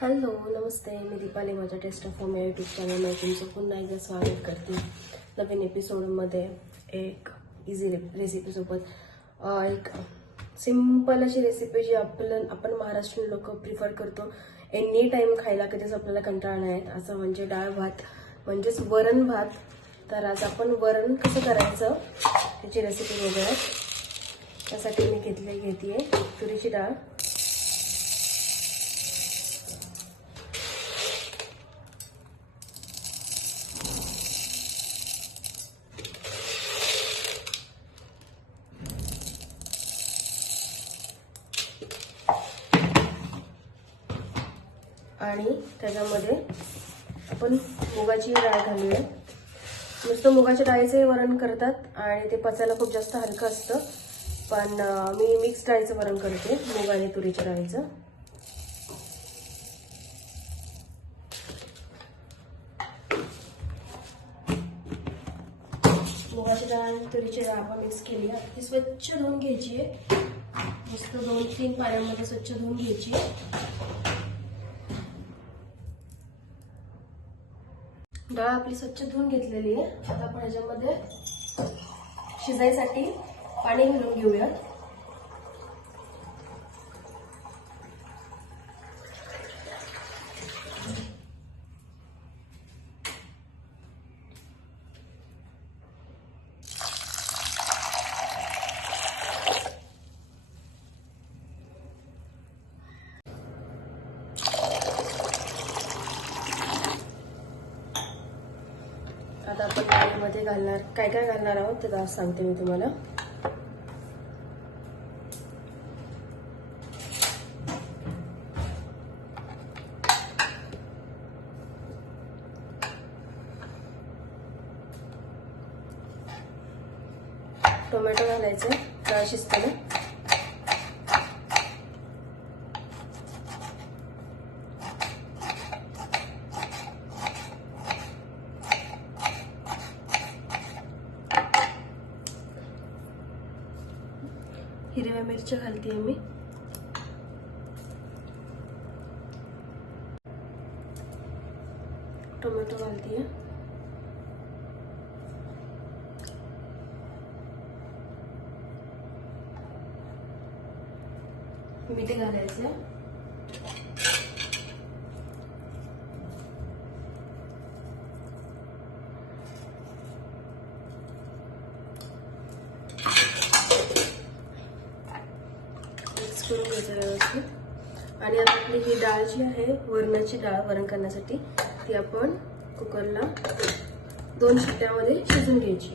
Hello नमस्ते, मी दीपाली. माझ्या taste of home या YouTube चॅनलमध्ये तुमचं पुन्हा एकदा स्वागत करते. नवीन एपिसोडमध्ये एक इझी रेसिपीसोबत एक सिंपल अशी रेसिपी जी आपण महाराष्ट्रीयन लोक प्रिफर करतो एनी टाईम खायला, कधीच आपल्याला कंटाळा नाही येत, असं म्हणजे डाळ भात म्हणजेच वरण भात. तर आज आपण वरण कसं करायचं त्याची रेसिपी बघूया. त्यासाठी मी घेते तुरीची डाळ, आणि त्याच्यामध्ये आपण मुगाची डाळ घालूया. नुसतं मुगाच्या डाळीचे वरण करतात आणि ते पचायला खूप जास्त हलकं असतं, पण मी मिक्स डाळीचं वरण करते, मूग आणि तुरीच्या डाळीचं. मुगाची डाळ आणि तुरीची डाळ आपण मिक्स केली. ती स्वच्छ धुवून घ्यायची आहे, मस्त 2-3 पाण्यामध्ये स्वच्छ धुवून घ्यायची. डाळ आपली स्वच्छ धुवून घेतलेली आहे. आता आपण ह्याच्यामध्ये शिजायसाठी पाणी घालून घेऊया. आता आपण डाळीमध्ये काय काय घालणार आहोत ते आज सांगते मी तुम्हाला. टोमॅटो घालायचं डाळ शिजताना. हिरव्या मिरच्या घालते मी. टोमॅटो घालते. मीठ घालायचं. करून घ्यायचं व्यवस्थित. आणि आता आपली ही डाळ जी आहे वरणाची डाळ वरण करण्यासाठी, ती आपण कुकरला 2 शिट्ट्यामध्ये शिजून घ्यायची.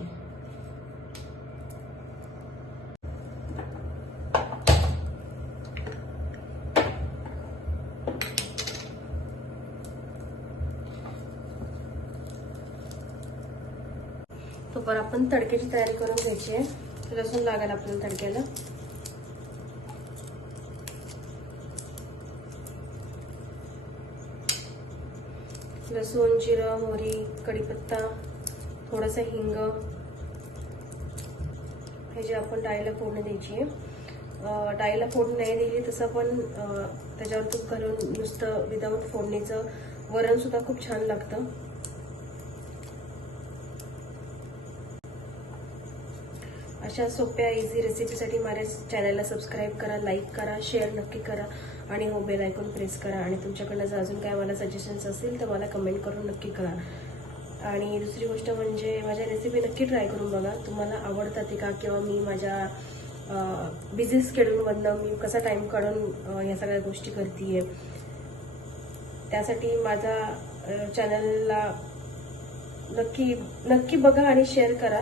तोपर्यंत आपण तडक्याची तयारी करून घ्यायची आहे. लसूण लागेल आपल्याला तडक्याला. लसूण, जिरं, मोहरी, कढीपत्ता, थोडासा हिंग, हे जे आपण डाळीला फोडणी द्यायची आहे. डाळीला फोडणी नाही दिली तसं पण त्याच्यावर तूप घालून नुसतं विदाऊट फोडणीचं वरण सुद्धा खूप छान लागतं. अशा सोप्या इझी रेसिपीसाठी माझ्या चॅनलला सबस्क्राईब करा, लाईक करा, शेअर नक्की करा आणि हो बेल आयकॉन प्रेस करा. आणि तुमच्याकडनं जर अजून काय मला सजेशन्स असेल तर मला कमेंट करून नक्की करा. आणि दुसरी गोष्ट म्हणजे माझ्या रेसिपी नक्की ट्राय करून बघा, तुम्हाला आवडतात ते का, किंवा मी माझ्या बिझी स्केड्यूलमधनं मी कसा टाइम काढून या सगळ्या गोष्टी करते. त्यासाठी माझा चॅनलला नक्की बघा आणि शेअर करा.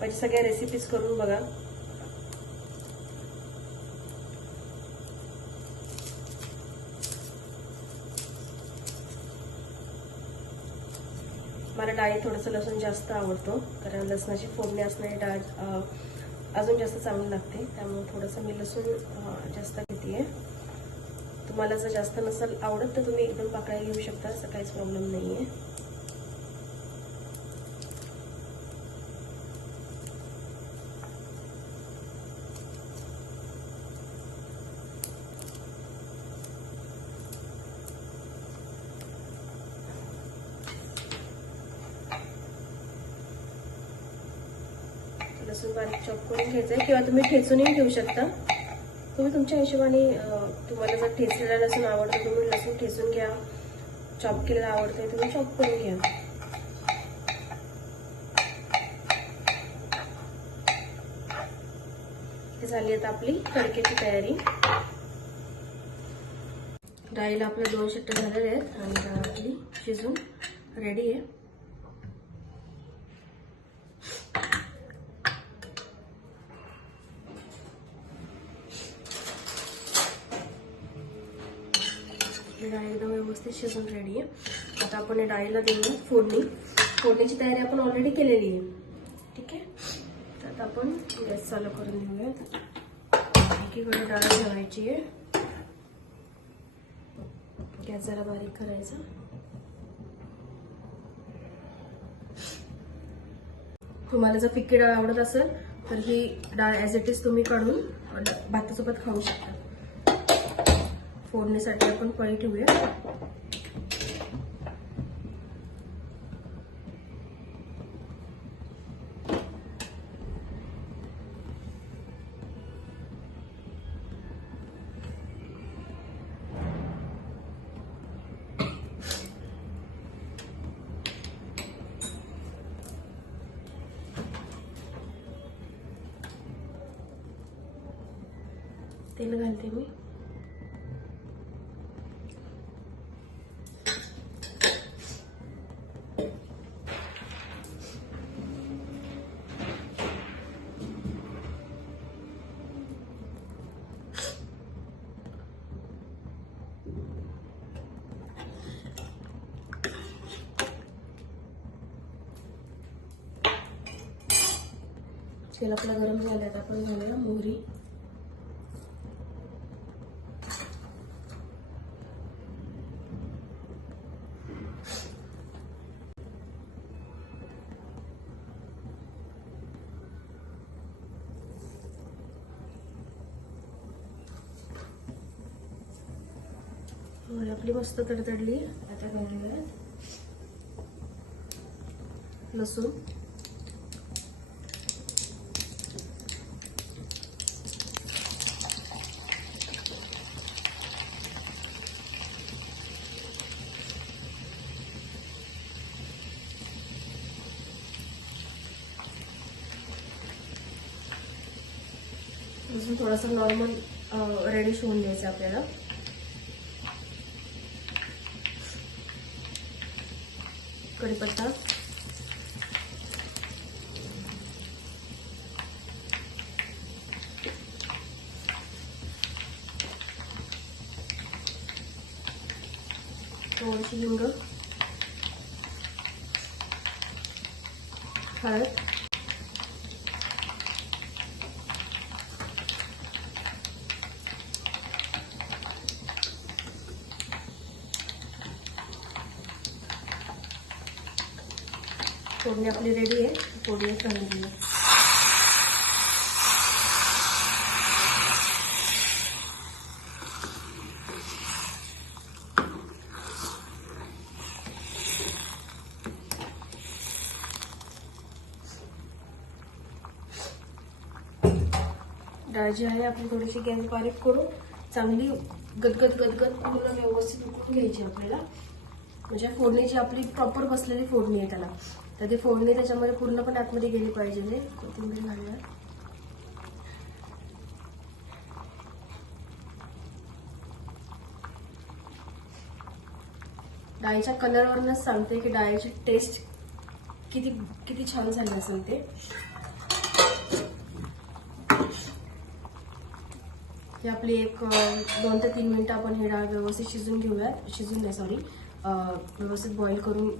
माझ्या सगळ्या रेसिपीज करून बघा. मला डाळी थोडंसं लसूण जास्त आवडतो, कारण लसणाची फोडणी असणारी डाळ अजून जास्त चांगली लागते. त्यामुळे थोडंसं मी लसूण जास्त घेते. तुम्हाला जर जास्त नसेल आवडत तर तुम्ही एकदम पाकळ्या घेऊ शकता, असं काहीच प्रॉब्लेम नाही आहे. लसूण बारीक चॉप करून घ्यायचं आहे, किंवा तुम्ही ठेचूनही घेऊ शकता. तुम्ही तुमच्या हिशोबाने, तुम्हाला जर ठेचलेला लसूण आवडतो तुम्ही लसूण ठेचून घ्या, चॉप केलेला आवडतंय तुम्ही चॉप करून घ्या. झाली आता आपली तडक्याची तयारी. डाळीला आपल्या 2 शिट्ट्या झालेल्या आहेत आणि डाळ आपली शिजून रेडी आहे. डाळ एकदम व्यवस्थित शिजून रेडी आहे. आता आपण या डाळीला देऊया फोडणी. फोडणीची तयारी आपण ऑलरेडी केलेली आहे. ठीक आहे, तर आता आपण गॅस चालू करून देऊया. एकीकडे डाळ ठेवायची आहे, गॅस जरा बारीक करायचा. तुम्हाला जर फिक्की डाळ आवडत असेल तर ही डाळ ॲज इट इज तुम्ही काढून भातासोबत खाऊ शकता. फोडणीसाठी आपण पळी ठेवूया. तेल घालते मी. तेल आपलं गरम झालं आहे, आपण घालूया मोहरी. आपली मस्त तडतडली. आता घालूया लसूण. लसूण थोडासा नॉर्मल रेडिश होऊन द्यायचं आपल्याला. कढीपत्ता, थोडीशी हिंग, हळद, फोडणी आपली रेडी आहे. फोडणी घालून घेऊया. डाळ जी आहे आपली थोडीशी गॅस बारीक करून चांगली गदगद पूर्ण व्यवस्थित उकळून घ्यायची आपल्याला. म्हणजे फोडणी जी आपली प्रॉपर बसलेली फोडणी आहे त्याला, तर ती फोडणी त्याच्यामध्ये पूर्णपणे आतमध्ये गेली पाहिजे. कोथिंबीर घालूया. डाळीच्या कलरवरूनच सांगते की डाळीची टेस्ट किती छान झाली असेल ते. ही आपली एक 2 ते 3 मिनिटं आपण ही डाळ व्यवस्थित शिजून घेऊयात. व्यवस्थित बॉईल करून